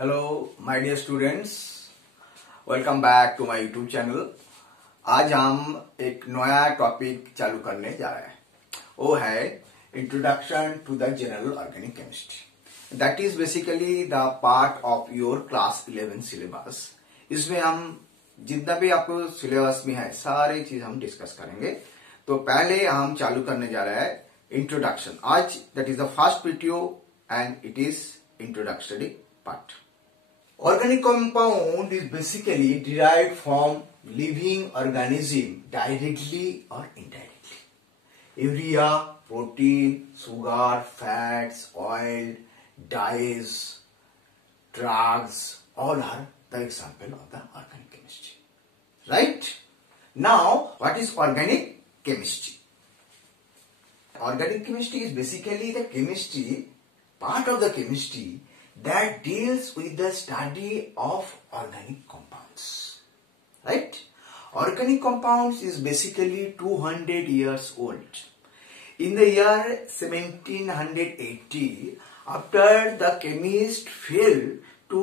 Hello my dear students, welcome back to my YouTube channel. आज हम एक नया टॉपिक चालू करने जा रहे हैं। वो है introduction to the general organic chemistry. That is basically the part of your class 11 syllabus. इसमें हम जितना भी आपको सिलेबस में है सारी चीज हम डिस्कस करेंगे। तो पहले हम चालू करने जा रहे हैं इंट्रोडक्शन। आज that is the first video and it is introductory part. Organic compound is basically derived from living organism directly or indirectly. Urea, protein, sugar, fats, oil, dyes, drugs, all are the example of the organic chemistry. Right? Now, what is organic chemistry? Organic chemistry is basically the chemistry, part of the chemistry that deals with the study of organic compounds. Right? Organic compounds is basically 200 years old. In the year 1780, after the chemist failed to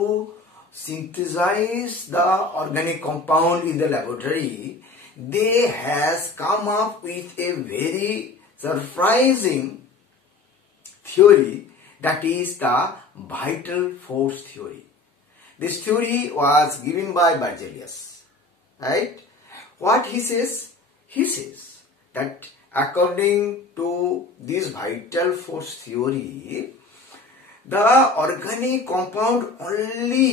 synthesize the organic compound in the laboratory, they has come up with a very surprising theory, that is the vital force theory. This theory was given by Berzelius. Right? What he says? He says that according to this vital force theory, the organic compound only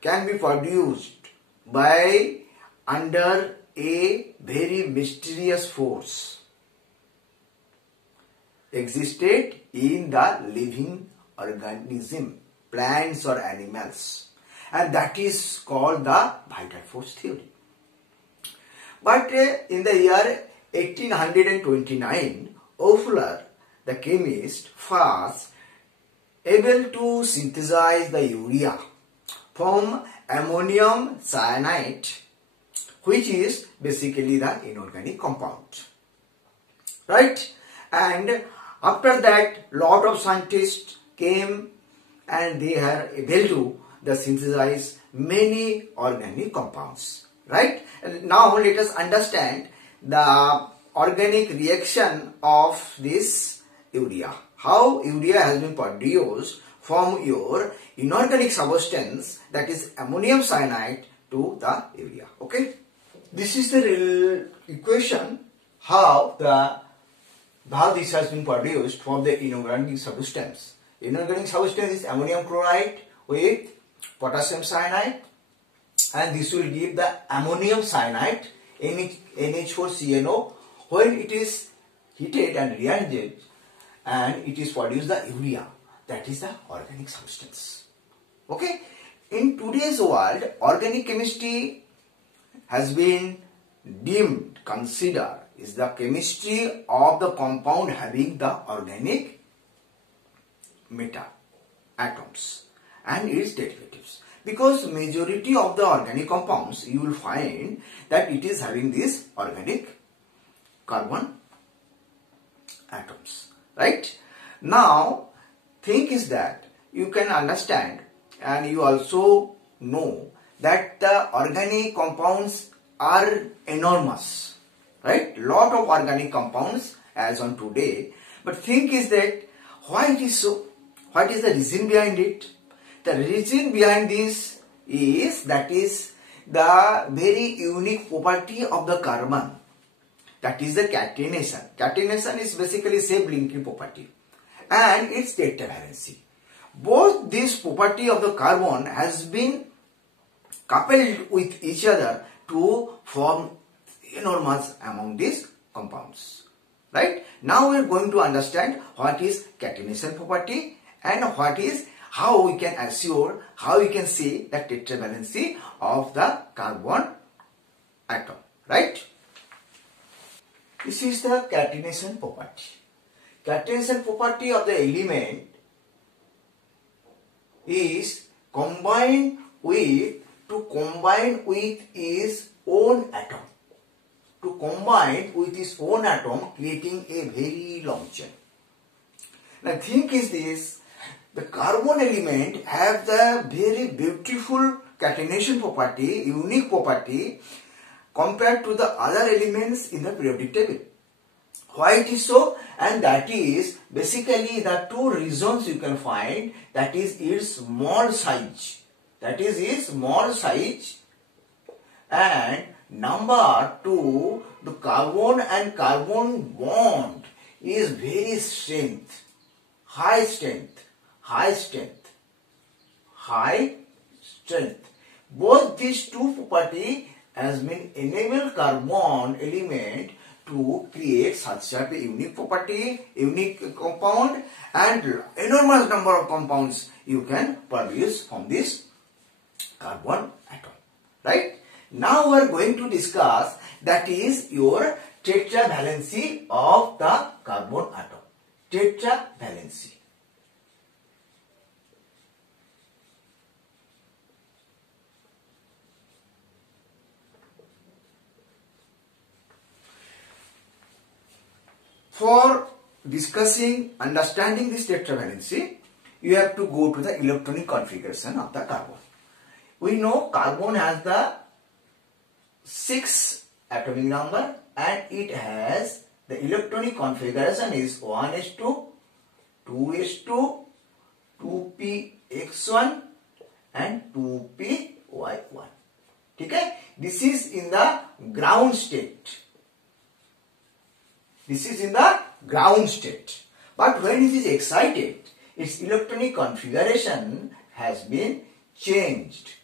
can be produced by under a very mysterious force existed in the living organism, plants or animals, and that is called the vital force theory. But in the year 1829, Ophuller, the chemist, was able to synthesize the urea from ammonium cyanide, which is basically the inorganic compound. Right? And after that, lot of scientists came and they are able to synthesize many organic compounds. Right? And now let us understand the organic reaction of this urea. How urea has been produced from your inorganic substance, that is ammonium cyanide, to the urea. Okay? This is the real equation how this has been produced from the inorganic substance. Inorganic substance is ammonium chloride with potassium cyanide, and this will give the ammonium cyanide, NH4CNO. When it is heated and rearranged, and it is produced the urea, that is the organic substance. Okay? In today's world, organic chemistry has been considered is the chemistry of the compound having the organic matter, atoms, and its derivatives. Because majority of the organic compounds, you will find that it is having this organic carbon atoms. Right? Now, thing is that you can understand and you also know that the organic compounds are enormous. Right? Lot of organic compounds as on today. But thing is that why it is so? What is the reason behind it? The reason behind this is the very unique property of the carbon. That is the catenation. Catenation is basically safe linking property. And its tetravalency. Both this property of the carbon has been coupled with each other to form enormous among these compounds. Right? Now we are going to understand what is catenation property and how we can assure, how we can see the tetravalency of the carbon atom. Right? This is the catenation property. Catenation property of the element is combine with its own atom. To combine with its own atom, creating a very long chain. Now, think is this: the carbon element have the very beautiful catenation property, unique property compared to the other elements in the periodic table. Why it is so? And that is basically the two reasons you can find, that is its small size. That is its small size, and number two, the carbon and carbon bond is very strength, high strength, high strength, high strength. Both these two property has been enable carbon element to create such a unique property, unique compound, and enormous number of compounds you can produce from this carbon atom. Right? Now we are going to discuss, that is your tetravalency of the carbon atom. Tetravalency. For discussing, understanding this tetravalency, you have to go to the electronic configuration of the carbon. We know carbon has the 6 atomic number, and it has the electronic configuration is 1s2, 2s2, 2px1 and 2py1. Okay? This is in the ground state. This is in the ground state. But when it is excited, its electronic configuration has been changed.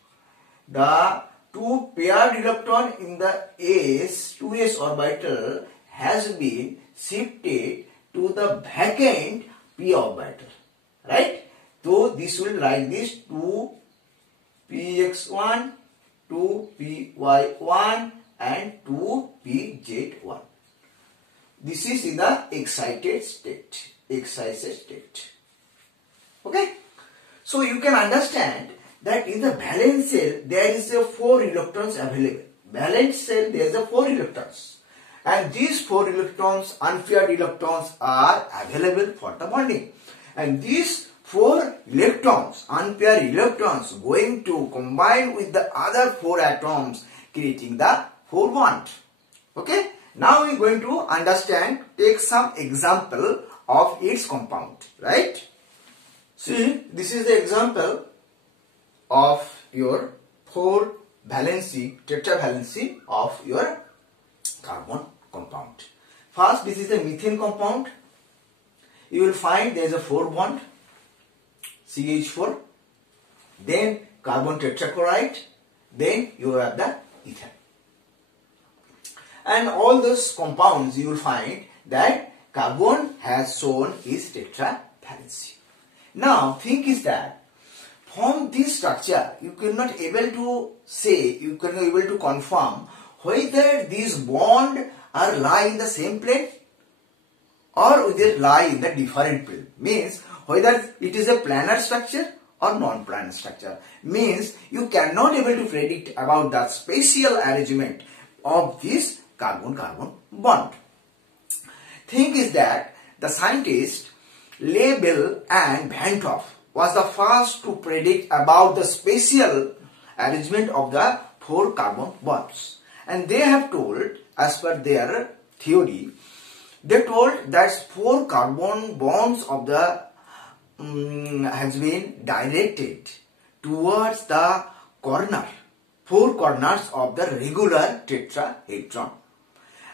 The two paired electron in the 2s orbital has been shifted to the vacant p orbital. Right? So this will like this, 2px1, 2py1 and 2pz1. This is in the excited state. Excited state. Okay? So you can understand that in the valence shell there is a 4 electrons available. Valence shell there is a 4 electrons. And these 4 electrons, unpaired electrons, are available for the bonding. And these 4 electrons, unpaired electrons, going to combine with the other 4 atoms, creating the 4 bond. Okay? Now we are going to understand, take some example of its compound, right? See, this is the example of your 4 valency, tetravalency of your carbon compound. First, this is the methane compound. You will find there is a 4 bond, CH4, then carbon tetrachloride, then you have the ether. And all those compounds you will find that carbon has shown its tetravalency. Now, thing is that from this structure you cannot able to say, you cannot able to confirm whether these bonds are lie in the same plane or whether lie in the different plane. Means whether it is a planar structure or non-planar structure. Means you cannot able to predict about the spatial arrangement of this carbon-carbon bond. Thing is that the scientist Lebel and Van 't Hoff was the first to predict about the spatial arrangement of the 4 carbon bonds. And they have told, as per their theory, they told that 4 carbon bonds of the has been directed towards the corner, 4 corners of the regular tetrahedron.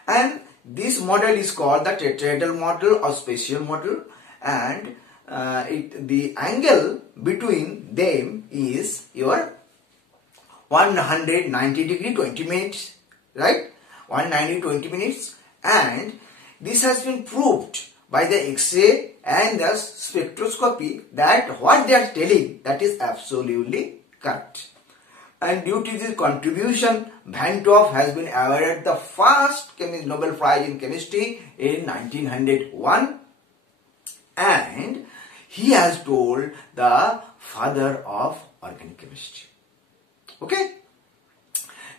And this model is called the tetrahedral model or spatial model, and the angle between them is your 190 degree 20 minutes, right? 190 20 minutes, and this has been proved by the X-ray and the spectroscopy that what they are telling, that is absolutely correct. And due to this contribution, Van 't Hoff has been awarded the first Nobel Prize in Chemistry in 1901, and he has told the father of organic chemistry. Okay?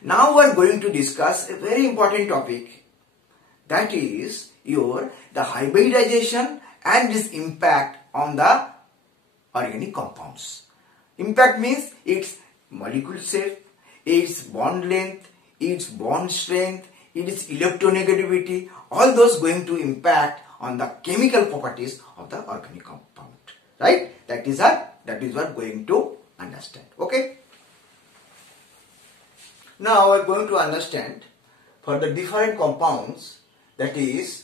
Now we are going to discuss a very important topic, that is the hybridization and its impact on the organic compounds. Impact means its molecule shape, its bond length, its bond strength, its electronegativity, all those going to impact on the chemical properties of the organic compound. Right? That is what going to understand. Okay? Now we are going to understand for the different compounds, that is,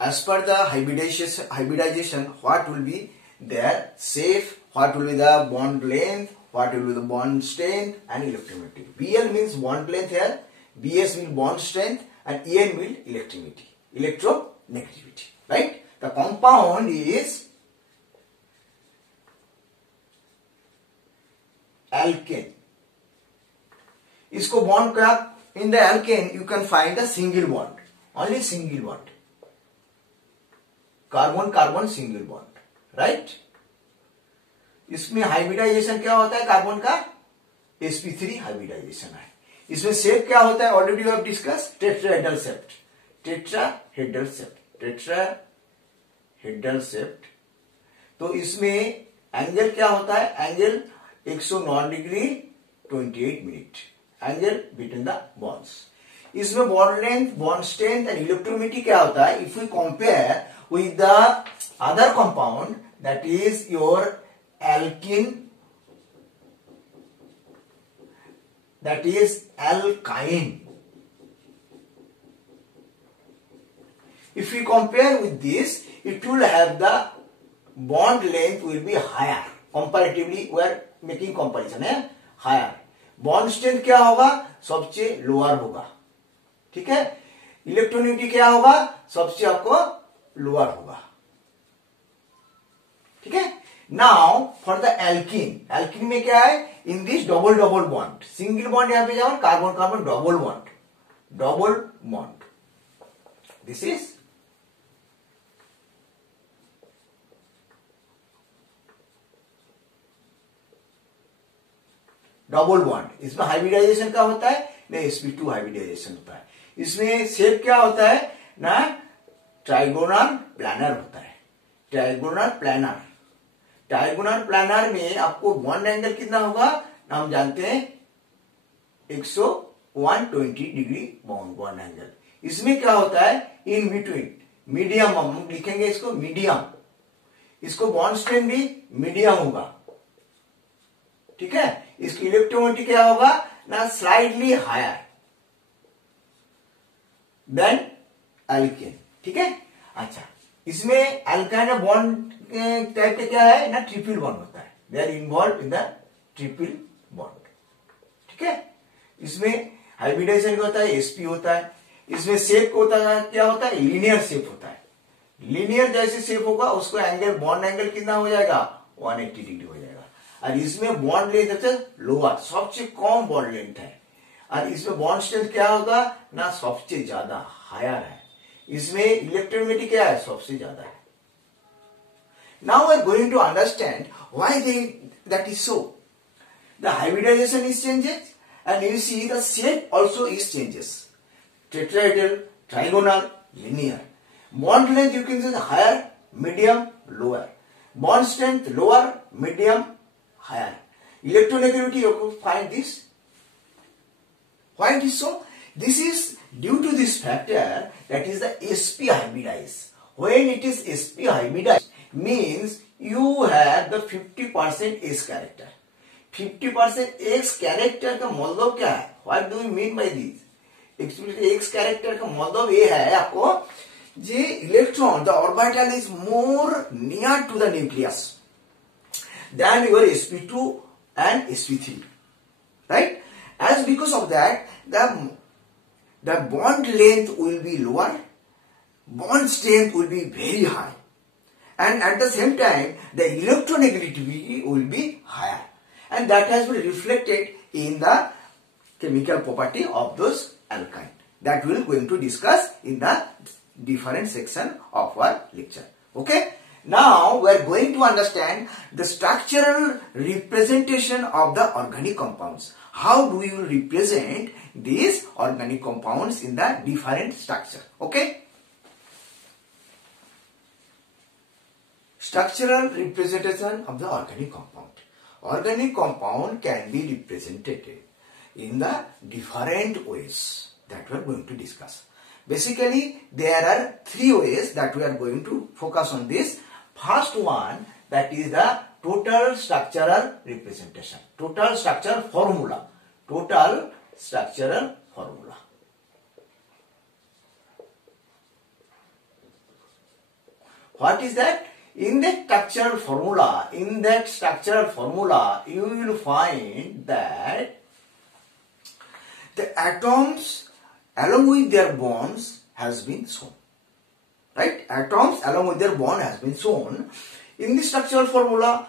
as per the hybridization, what will be their shape, what will be the bond length, what will be the bond strength and electronegativity. Bl means bond length here, Bs means bond strength and En means electronegativity. Right? The compound is alkane. इसको bond क्या, in the alkane you can find a single bond, only single bond, carbon carbon single bond. Right? इसमें हाइब्रिडाइजेशन क्या होता है कार्बन का, sp3 hybridisation है. इसमें शेप क्या होता है, already we have discuss, tetrahedral shaped, tetrahedral shaped, tetrahedral shaped. तो इसमें एंगल क्या होता है, angle 109 degree 28 minute, angle between the bonds. इसमें bond length, bond strength and electronegativity क्या होता है, if we compare with the other compound, that is your alkene, that is alkyne. If we compare with this, it will have the bond length will be higher comparatively. We are making comparison है, higher. Bond strength क्या होगा, सबसे lower होगा. ठीक है? इलेक्ट्रोनेगेटिविटी क्या होगा, सबसे आपको लोअर होगा. ठीक है? Now for the alkene, alkene में क्या है, in this double double bond, single bond यहां पे जाओ, carbon carbon double bond, double bond, this is double bond. इसमें हाइब्रिडाइजेशन क्या होता है, नहीं sp2 हाइब्रिडाइजेशन होता है. इसमें शेप क्या होता है ना, ट्राइगोनल प्लानर होता है, ट्राइगोनल प्लानर. ट्राइगोनल प्लानर में आपको बॉन्ड एंगल कितना होगा, हम जानते हैं 120 डिग्री बॉन्ड एंगल. इसमें क्या होता है, इन बिटवीन मीडियम, हम लिखेंगे इसको मीडियम, इसको बॉन्ड स्ट्रेंथ भी मीडियम होगा. ठीक है? इसकी इलेक्ट्रोनेगेटिविटी क्या होगा ना, स्लाइडली हायर देन एल्केन. ठीक है? अच्छा, इसमें एल्काइन बॉन्ड टाइप का क्या है ना, ट्रिपल बॉन्ड होता है, they are involve in the triple bond. ठीक है? इसमें हाइब्रिडाइजेशन क्या होता है, sp होता है. इसमें शेप होता है, क्या होता है, लीनियर शेप होता है. लीनियर जैसे शेप होगा उसको एंगल, बॉन्ड एंगल कितना हो जाएगा, 180 डिग्री हो जाएगा. और इसमें बॉन्ड लेंथ लोअर, सबसे कम बॉन्ड लेंथ है. और इसमें बॉन्ड स्ट्रेंथ क्या होगा ना, सबसे ज्यादा हायर है. इसमें इलेक्ट्रोनेगेटिविटी क्या है, सबसे ज्यादा है. Now we are going to understand why that is so. The hybridization is changes and you see the shape also is changes. Tetrahedral, trigonal, linear. Bond length you can say higher, medium, lower. Bond strength lower, medium, higher. Electronegativity you can find this. Why it is so? This is due to this factor, that is the sp hybridized. When it is sp hybridized, means you have the 50% S character. 50% X character का मतलब क्या है? What do you mean by this? Actually X character का मतलब ये है आपको, जे electron, the orbital is more near to the nucleus than your sp2 and sp3, right? As because of that, the bond length will be lower, bond strength will be very high, and at the same time the electronegativity will be higher, and that has been reflected in the chemical property of those alkyne. That we will going to discuss in the different section of our lecture. Okay? Now we are going to understand the structural representation of the organic compounds. How do we will represent these organic compounds in the different structure? Okay? structural representation of the organic compound. Organic compound can be represented in the different ways that we are going to discuss. Basically, there are three ways that we are going to focus on this. First one, that is the total structural representation, total structural formula, total structural formula. What is that? In that structural formula, you will find that the atoms along with their bonds has been shown. Right? Atoms along with their bond has been shown. In the structural formula,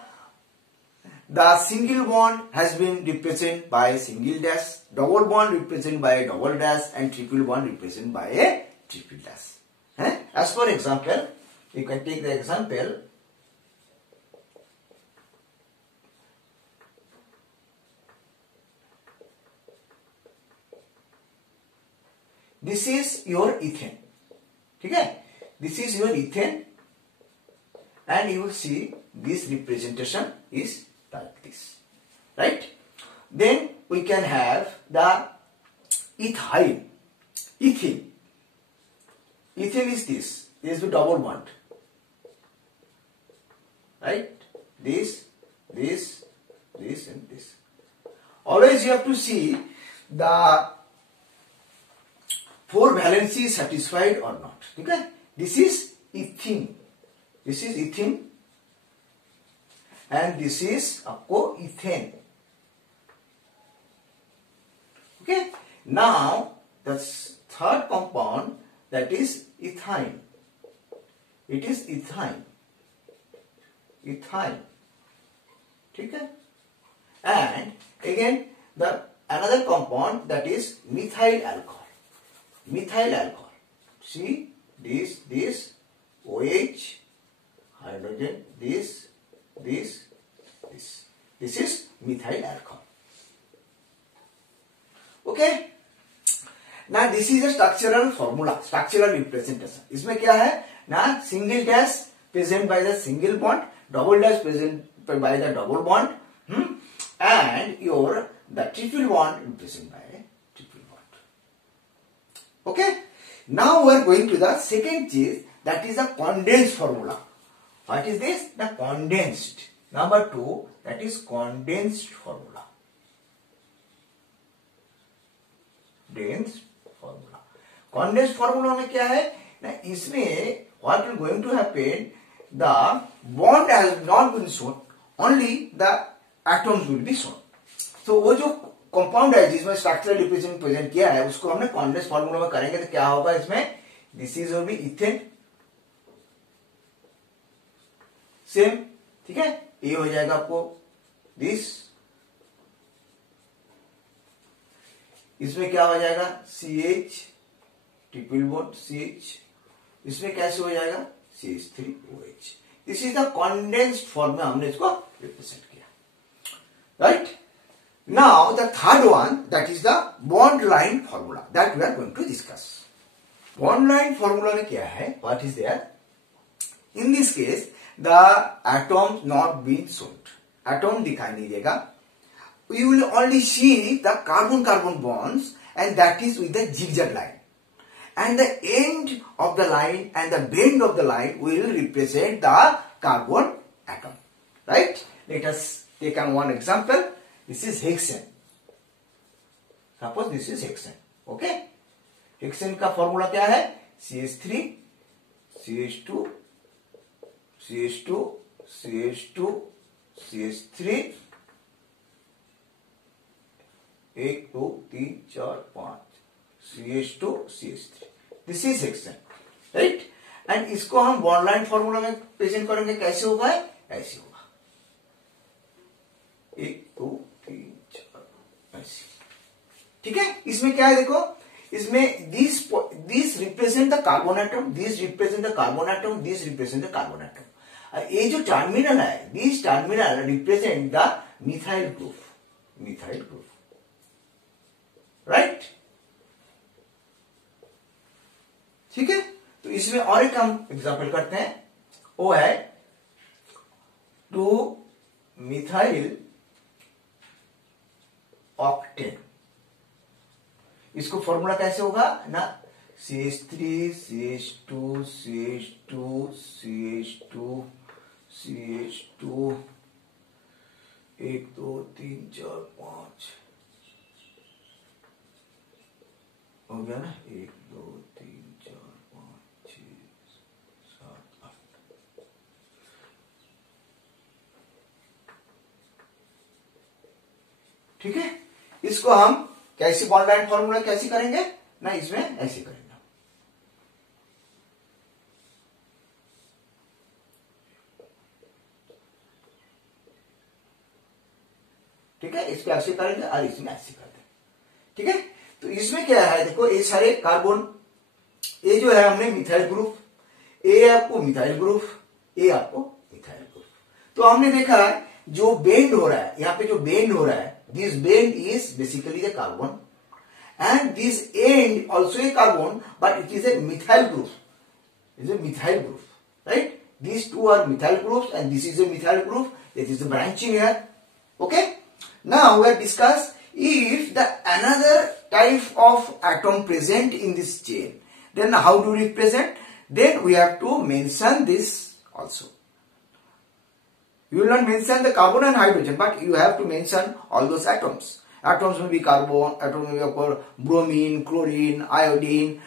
the single bond has been represented by a single dash, double bond represented by a double dash, and triple bond represented by a triple dash. As for example, you can take the example. This is your ethane. Okay? This is your ethane, and you will see this representation is like this. Right? Then we can have the ethyl. Ethene. Ethene is this. This is the double bond. Right? This, and this. Always you have to see the 4 valency satisfied or not. Okay? This is ethene. This is ethene. And this is ethane. Okay? Now, the third compound, that is ethyne. It is ethyne. Ethyne. Okay? And again, the another compound, that is methyl alcohol. Methyl alcohol. See this OH, hydrogen, this. This is methyl alcohol. Okay. Now this is a structural formula, structural representation. इसमें क्या है ना, single dash present by the single bond, double dash present by the double bond, and the triple bond represented by a triple bond. Okay. Now we are going to the second case, that is the condensed formula. What is this? The condensed. Number 2, that is condensed formula. Condensed formula. Condensed formula में क्या है ना, इसमें what will going to happen, the bond has not been shown, only the atoms will be shown. So वो जो compound है जिसमें structural representation present किया है, उसको हमने condensed formula में करेंगे तो क्या होगा इसमें, this is will be ethane. Same, ठीक है, ये हो जाएगा आपको दिस, इसमें क्या हो जाएगा CH, ट्रिपल बॉन्ड CH, इसमें कैसे हो जाएगा CH3OH. This is the condensed form में हमने इसको रिप्रेजेंट किया. Right. Now the third one, that is the bond line formula, that we are going to discuss. Bond line formula में क्या है, what is there? In this case the atom not being shown. Atom दिखाई नहीं देगा. You will only see the carbon-carbon bonds, and that is with the zigzag line. And the end of the line and the bend of the line will represent the carbon atom. Right? Let us take one example. This is hexane. Suppose this is hexane. Okay? Hexane का formula क्या है? CH3, CH2, CH2, CH2, CH3, 1, 2, 3, 4, 5, CH2, CH3. This is hexane, right? And इसको हम bond line formula में प्रेजेंट करेंगे, कैसे होगा? ऐसे होगा, 1, 2, 3, 4, ऐसे. ठीक है. इसमें क्या है देखो, इसमें this represent the carbon atom, this represent the carbon atom, this represent the carbon atom. ये जो टर्मिनल है, this terminal represent the methyl group. Methyl group. Right. ठीक है. तो इसमें और एक हम एग्जांपल करते हैं. वो है टू मिथाइल ऑक्टेन। इसको फॉर्मूला कैसे होगा ना, CH3 CH2 CH2 CH2 CH2 1 2 3 4 5 हो गया ना, 1 2 3 4 5 6 7 8। ठीक है, इसको हम कैसी बॉन्ड लाइन फॉर्मूला कैसे करेंगे ना, इसमें ऐसे करेंगे। ठीक है, इसको ऐसे करेंगे और इसमें ऐसे कर देंगे। ठीक है, तो इसमें क्या है, देखो ये सारे कार्बन, ये जो है हमने मिथाइल ग्रुप, ए आपको मिथाइल ग्रुप, ए आपको मिथाइल ग्रुप। तो हमने देखा है जो बेंड हो रहा है, यहाँ पे जो बेंड हो रहा है, this bend is basically the carbon and this end also a carbon, but it is a methyl group. It is a methyl group, right? These two are methyl groups and this is a methyl group. It is the branching here. Okay. Now we have discussed if the another type of atom present in this chain, then how do we represent? Then we have to mention this also. You will not mention the carbon and hydrogen, but you have to mention all those atoms. Atoms may be carbon, atoms may be bromine, chlorine, iodine,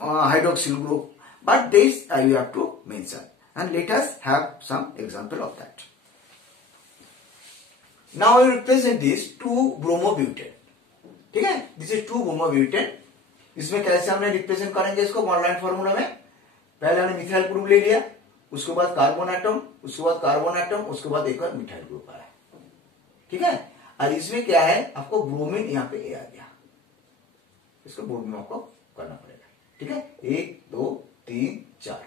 hydroxyl group, but this you have to mention. And let us have some example of that. Now I represent this 2-bromobutane. ठीक है, this is 2-bromobutane. इसमें कैसे हमने रिप्रेजेंट करेंगे इसको bond line formula में, पहले हमने मिथाइल ग्रुप ले लिया, उसके बाद कार्बन एटम, उसके बाद कार्बन एटम, उसके बाद एक और मिथाइल ग्रुप आया। ठीक है, और इसमें क्या है, आपको ब्रोमीन यहाँ पे ए आ गया, इसको ब्रोमीन आपको करना पड़ेगा। ठीक है, 1 2 3 4।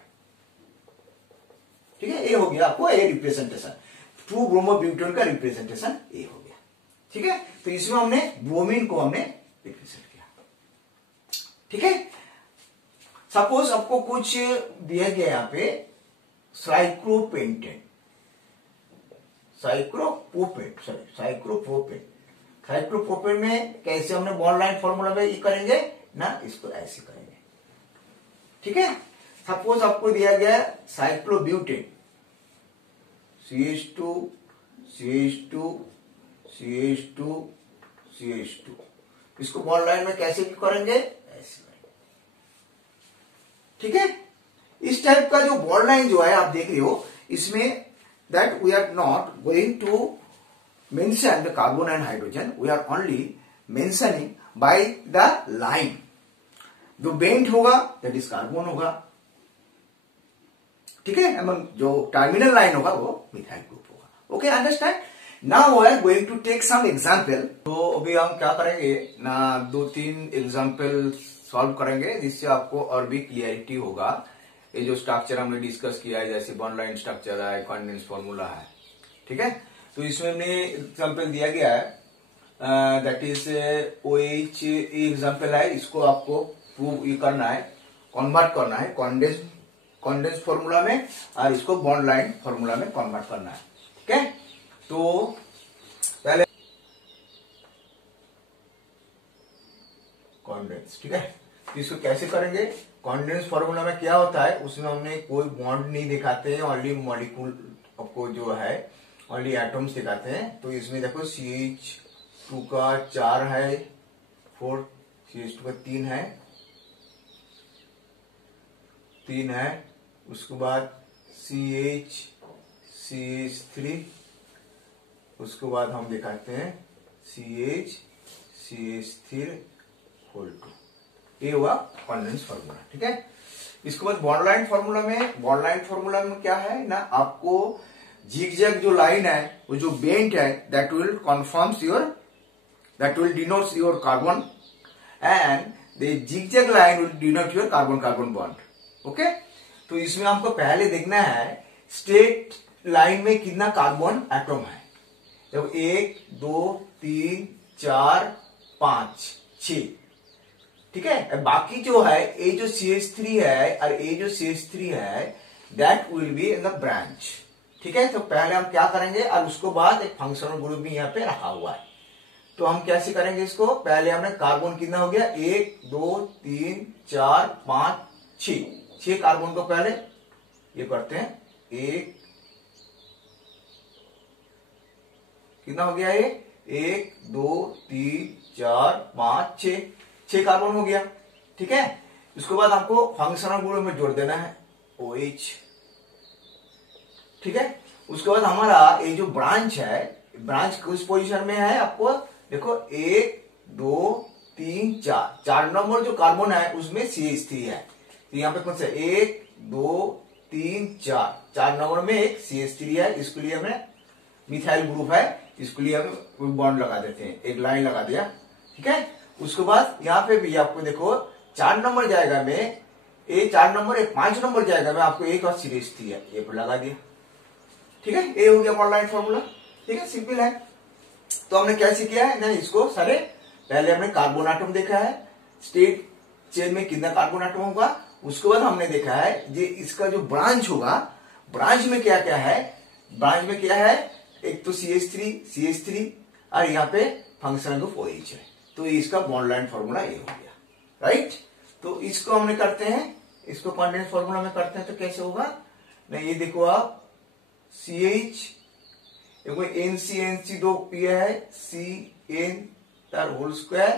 ठीक है, ए हो गया आपको, ए रिप्रेजेंटेशन, 2-ब्रोमोब्यूटेन का रिप्रेजेंटेशन ए हो गया। ठीक है, तो इसमें हमने ब्रोमीन को हमने रिप्रेजेंट किया। ठीक है, सपोज आपको कुछ दिया गया यहाँ पे साइक्लोपेंटेन, साइक्लोप्रोपेन में कैसे हमने बॉन्ड लाइन फॉर्मूला में ये करेंगे ना, इसको ऐसे करेंगे। ठीक है, सपोज आपको दिया गया cyclobutane, CH2 CH2 CH2 CH2, इसको बॉन्ड लाइन में कैसे करेंगे, ऐसे करेंगे। ठीक है, इस टाइप का जो बॉन्ड लाइन जो है आप देख रहे हो, इसमें that we are not going to mention the carbon and hydrogen, we are only mentioning by the line. जो bent होगा that is carbon होगा। ठीक है, एवं जो टर्मिनल लाइन होगा वो मिथाइल ग्रुप होगा। Okay, understand. Now we are going to take some example. तो अभी हम क्या करेंगे ना, 2-3 एग्जांपल सॉल्व करेंगे, जिससे आपको और भी क्लियरिटी होगा। ये जो स्ट्रक्चर हमने डिस्कस किया है, जैसे बॉन्ड लाइन स्ट्रक्चर है, कॉन्डेंस फॉर्मूला है। ठीक है, तो इसमें हमने एग्जांपल दिया गया है, दैट इज OH एग्जांपल है, इसको आपको प्रूव ये करना है, कन्वर्ट करना है कॉन्डेंस फॉर्मूला में, और इसको बॉन्ड लाइन फॉर्मूला में कन्वर्ट करना है। ठीक है, तो पहले कॉन्डेंस। ठीक है, इसको कैसे करेंगे, कॉन्डेंस फॉर्मूला में क्या होता है, उसमें हमने कोई बॉन्ड नहीं दिखाते हैं, ओनली मॉलिक्यूल आपको जो है ओनली एटम्स दिखाते हैं। तो इसमें देखो CH2 का 4 है, 4, CH2 का 3 है, उसके बाद CH3, उसके बाद हम दिखाते हैं CH3 होल 2। ये हुआ कॉन्डेंस फॉर्मूला। ठीक है, इसके बाद बॉन्ड लाइन फॉर्मूला में क्या है ना, आपको जिगजैग जो लाइन है, वो जो बेंट है, that will confirms your, that will denotes your carbon, and the zigzag line will denote your carbon bond. Okay, तो इसमें हमको पहले देखना है स्ट्रेट लाइन में कितना कार्बन एटम है। देखो 1 2 3 4 5 6। ठीक है, बाकी जो है ये जो CH3 है और ये जो CH3 है, that will be in the branch. ठीक है, तो पहले हम क्या करेंगे, और उसको बाद एक फंक्शनल ग्रुप भी यहाँ पे रखा हुआ है। तो हम कैसे करेंगे इसको, पहले हमने कार्बन कितना हो गया, 1 2 3 4 5 6 कार्बन को पहले ये करते हैं, एक कितना हो गया, ये 1 2 3 4 5 6 कार्बन हो गया। ठीक है, उसके बाद आपको फंक्शनल ग्रुप में जोड़ देना है OH। ठीक है, उसके बाद हमारा ये जो ब्रांच है, ब्रांच किस पोजीशन में है, आपको देखो 1 2 3 4 नंबर जो कार्बन है उसमें CH3 है। तो यहाँ पे कौन सा 1 2 3 4 नंबर में एक CH3 है, इसके लिए हमें मिथाइल ग्रुप है, इसके लिए हम बॉन्ड लगा देते हैं, एक लाइन लगा दिया। ठीक है, उसके बाद यहाँ पे भी आपको देखो 4 नंबर जाएगा में, ये 4 नंबर, ये 5 नंबर जाएगा में आपको एक और CH3 है, ये पर लगा दिया। ठीक है, ये हो गया ऑनलाइन फॉर्मूला। ठीक है, सिंपल है। तो हमने कैसे किया है ना, इसको सारे पहले हमने कार्बन एटम देखा है, स्टेट चेन में कितना कार्बन एटम होगा, उसके बाद हमने देखा है ये इसका जो ब्रांच होगा, ब्रांच में क्या क्या है, ब्रांच में क्या है, एक तो CH3 और यहाँ पे फंक्शनल ग्रुप OH है। तो इसका बॉन्ड लाइन फॉर्मूला ये हो गया, राइट। तो इसको हमने करते हैं, इसको कॉन्डेंस फॉर्मूला में करते हैं, तो कैसे होगा ना, ये देखो आप CH NC दो ये है, CN whole square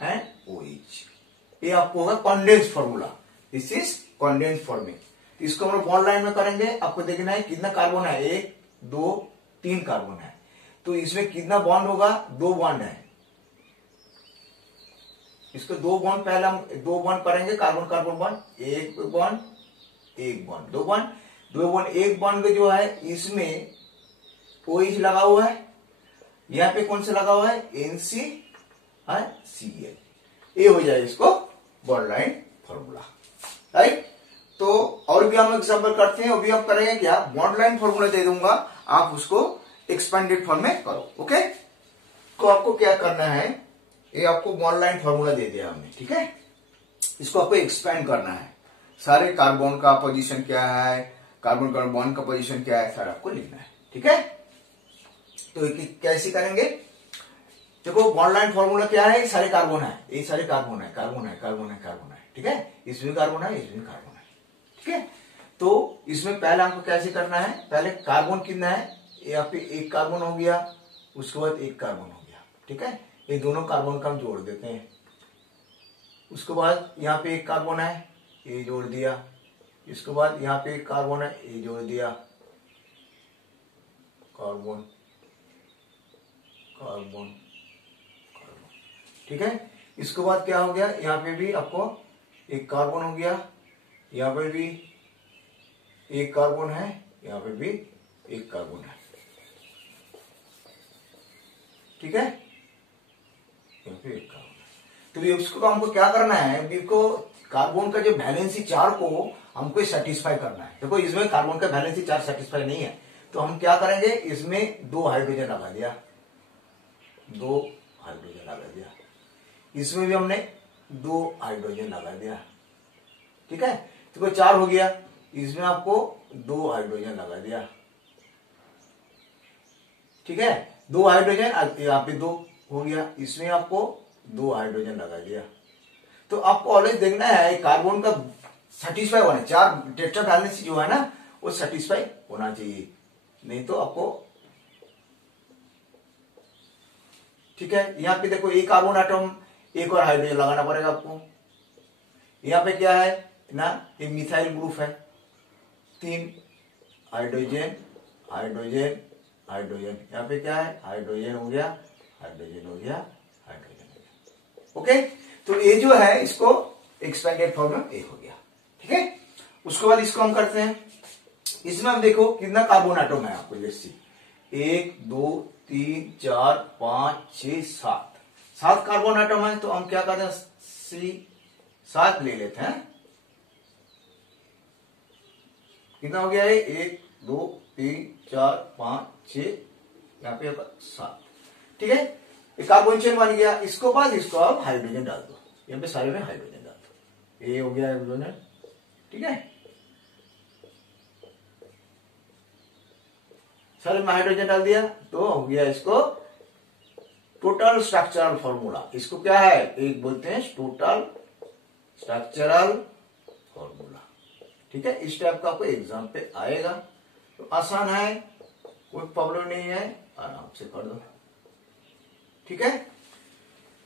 and OH, ये आपको होगा condense formula. This is condense forming. इसको हम बॉन्ड लाइन में करेंगे, आपको देखना है कितना कार्बन है, 1 2 3 कार्बन है, तो इसमें कितना बॉन्ड होगा, 2 बॉन्ड है। इसको 2 बॉन्ड पहले हम 2 बॉन्ड करेंगे, कार्बन कार्बन बॉन्ड, 1 बॉन्ड 1 बॉन्ड 2 बॉन्ड 2 बॉन्ड 1 बॉन्ड जो है इसमें OH लगा हुआ है, यहाँ पे कौन सा लगा हुआ है, NC और Cl, ये हो जाए इसको बॉन्ड लाइन फॉर्मूला, राइट। तो और भी हम एग्जांपल करते हैं, अभी आप करेंगे क्या, बॉन्ड लाइन फॉर्मूला दे दूंगा, आप उसको एक्सपेंडेड फॉर्म में करो। ओके, तो आपको क्या करना है, ये आपको बॉन्ड लाइन फॉर्मूला दे दिया हमने, ठीक है, इसको आपको एक्सपेंड करना है, सारे कार्बन का पोजीशन क्या है, कार्बन कार्बन बॉन्ड का पोजीशन क्या है, सारा आपको लिखना है। ठीक है, तो कैसे करेंगे, देखो बॉन्ड लाइन फॉर्मूला क्या है, सारे कार्बन है, ये सारे कार्बन है, कार्बन है, कार्बन है, कार्बन है। ठीक है, इसमें कार्बन है, इसमें कार्बन है। ठीक है, तो इसमें पहले हमको कैसे करना है, पहले कार्बन कितना है, यहाँ पे 1 कार्बन हो गया, उसके बाद 1 कार्बन हो गया। ठीक है, ये दोनों कार्बन का हम जोड़ देते हैं, उसके बाद यहाँ पे 1 कार्बन है, ये जोड़ दिया, इसके बाद यहाँ पे 1 कार्बन है, ये जोड़ दिया, कार्बन कार्बन कार्बन। ठीक है, इसके बाद क्या हो गया, यहाँ पे भी आपको 1 कार्बन हो गया, यहाँ पे भी 1 कार्बन है, यहाँ पे भी 1 कार्बन है। ठीक है, यहाँ पे 1 कार्बन है। तो ये उसको हमको क्या करना है, इसको कार्बन का जो वैलेंसी चार्ज को हमको सेटिस्फाई करना है। देखो इसमें कार्बन का वैलेंसी चार्ज सेटिस्फाई नहीं है, तो हम क्या करेंगे, इसमें 2 हाइड्रोजन लगा दिया, 2 हाइड्रोजन लगा दिया, इसमें भी हमने 2 हाइड्रोजन लगा दिया। ठीक है, तो 4 हो गया, इसमें आपको 2 हाइड्रोजन लगा दिया। ठीक है, 2 हाइड्रोजन, यहाँ पे 2 हो गया, इसमें आपको 2 हाइड्रोजन लगा दिया। तो आपको ऑलवेज देखना है कार्बन का सेटिस्फाई होना, 4 टेट्रा वैलेंसी जो है ना वो सेटिस्फाई होना चाहिए, नहीं तो आपको। ठीक है, यहाँ पे देखो 1 कार्बन एटम, 1 और हाइड्रोजन लगाना पड़ेगा आपको। यहाँ पे क्या है ना, ये मिथाइल ग्रुप है, 3 हाइड्रोजन हाइड्रोजन हाइड्रोजन, यहाँ पे क्या है, हाइड्रोजन हो गया, हाइड्रोजन हो गया, हाइड्रोजन हो गया। ओके, तो ये जो है इसको एक्सपेंडेड फॉर्म में ये हो गया। ठीक है, उसके बाद इसको हम करते हैं, इसमें हम देखो कितना कार्बन एटम है, आपको जैसे 1 2 3 4 5 6 7 कार्बन एटम है, तो हम क्या करते हैं, 7 ले लेते हैं। कितना हो गया है, 1 2 3 4 5 6, यहाँ पे 7। ठीक है, एक कार्बन चेन बन गया, इसको बाद इसको आप हाइड्रोजन डाल दो, यहाँ पे सारे में हाइड्रोजन डाल दो, ये हो गया हाइड्रोजन। ठीक है, सारे में हाइड्रोजन डाल दिया तो हो गया इसको टोटल स्ट्रक्चरल फॉर्मूला। इसको क्या है, एक बोलते हैं टोटल स्ट्रक्चरल फॉर्मूला। ठीक है, इस टाइप का आपको एग्जाम पे आएगा, तो आसान है, कोई प्रॉब्लम नहीं है, आराम से कर दो। ठीक है,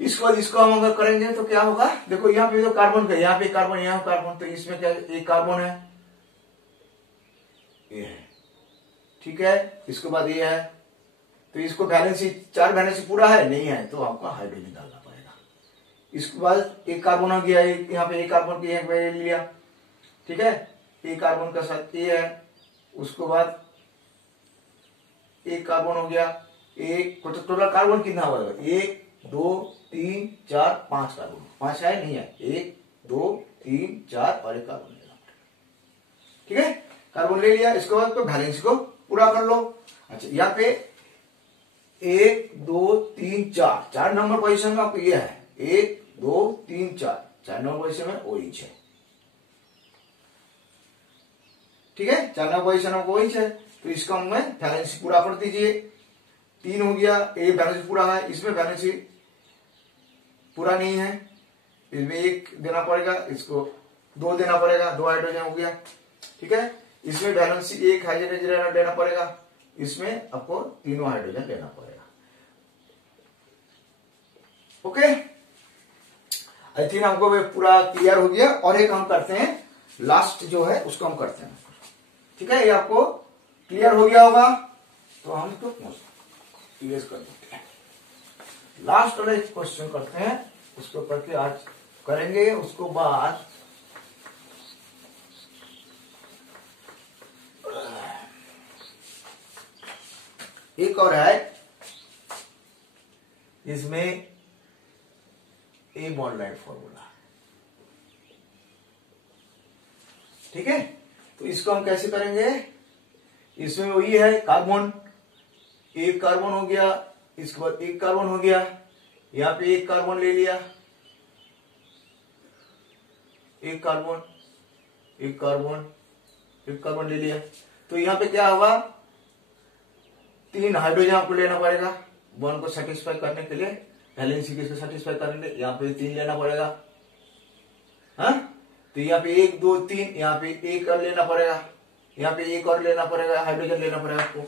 इसके बाद इसको हम अगर करेंगे तो क्या होगा, देखो यहाँ पे तो कार्बन का, यहाँ पे कार्बन, यहाँ कार्बन, तो इसमें क्या एक कार्बन है, ये है। ठीक है, इसके बाद ये है, तो इसको वैलेंसी 4 वैलेंसी पूरा है नहीं है तो आपको हाइड्रोजन डालना पड़ेगा। इसके बाद एक कार्बन हो गया, एक यहाँ पे एक कार्बन की एक लिया। ठीक है, एक कार्बन का साथ ये है, उसके बाद एक कार्बन हो गया, एक टोटल कार्बन कितना होगा, 1 2 3 4 5 कार्बन, 5 है नहीं है, 1 2 3 4 और एक कार्बन लेना। ठीक है, कार्बन ले लिया, इसके बाद तो वैलेंसी को पूरा कर लो। अच्छा, यहाँ पे 1 2 3 4 4 नंबर पोजीशन में आपको ये है, 1 2 3 4 नंबर पोजीशन में OH है। ठीक है, 4 नंबर पोजीशन में OH है, तो इसका हमें वैलेंसी पूरा कर दीजिए। 3 हो गया, ये वैलेंसी पूरा है, इसमें वैलेंसी पूरा नहीं है, इसमें 1 देना पड़ेगा, इसको 2 देना पड़ेगा, 2 हाइड्रोजन हो गया। ठीक है, इसमें वैलेंसी 1 हाइड्रोजन लेना पड़ेगा, इसमें आपको 3 हाइड्रोजन लेना पड़ेगा। ओके, आई थिंक हमको पूरा क्लियर हो गया। और एक हम करते हैं, लास्ट जो है उसको हम करते हैं। ठीक है, ये आपको क्लियर हो गया होगा, तो हम तो इरेज कर देते हैं। लास्ट वाला एक क्वेश्चन करते हैं, उसको करके आज करेंगे। उसको बाद एक और है, इसमें ए बॉन्ड लाइन फॉर्मूला। ठीक है, तो इसको हम कैसे करेंगे, इसमें वही है कार्बन, एक कार्बन हो गया, इसके बाद एक कार्बन हो गया, यहां पे एक कार्बन ले लिया, एक कार्बन एक कार्बन एक कार्बन ले लिया, तो यहां पे क्या होगा, 3 हाइड्रोजन आपको लेना पड़ेगा बॉन्ड को सेटिस्फाई करने के लिए, वैलेंसी को सेटिस्फाई करने के लिए यहाँ पे 3 लेना पड़ेगा। हाँ, तो यहाँ पे 1 2 3, यहाँ पे एक और लेना पड़ेगा, यहाँ पे एक और लेना पड़ेगा, हाइड्रोजन लेना पड़ेगा आपको।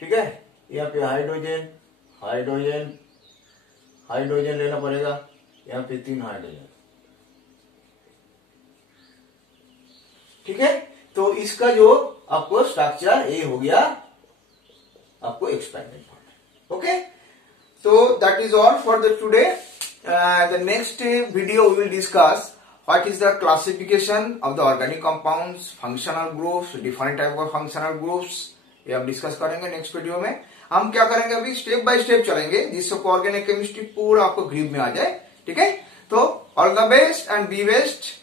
ठीक है, यहाँ पे हाइड्रोजन हाइड्रोजन हाइड्रोजन लेना पड़ेगा, यहाँ पे 3 हाइड्रोजन। ठीक है, तो इसका जो आपको स्ट्रक्चर ये हो गया आपको experiment form. Okay, so that is all for the today. The next video we will discuss what is the classification of the organic compounds, functional groups, different type of functional groups. ये हम डिस्कस करेंगे next video में। हम क्या करेंगे, अभी step by step चलेंगे जिससे ऑर्गेनिक केमिस्ट्री पूरा आपको ग्रिप में आ जाए। ठीक है, तो all the best and B best.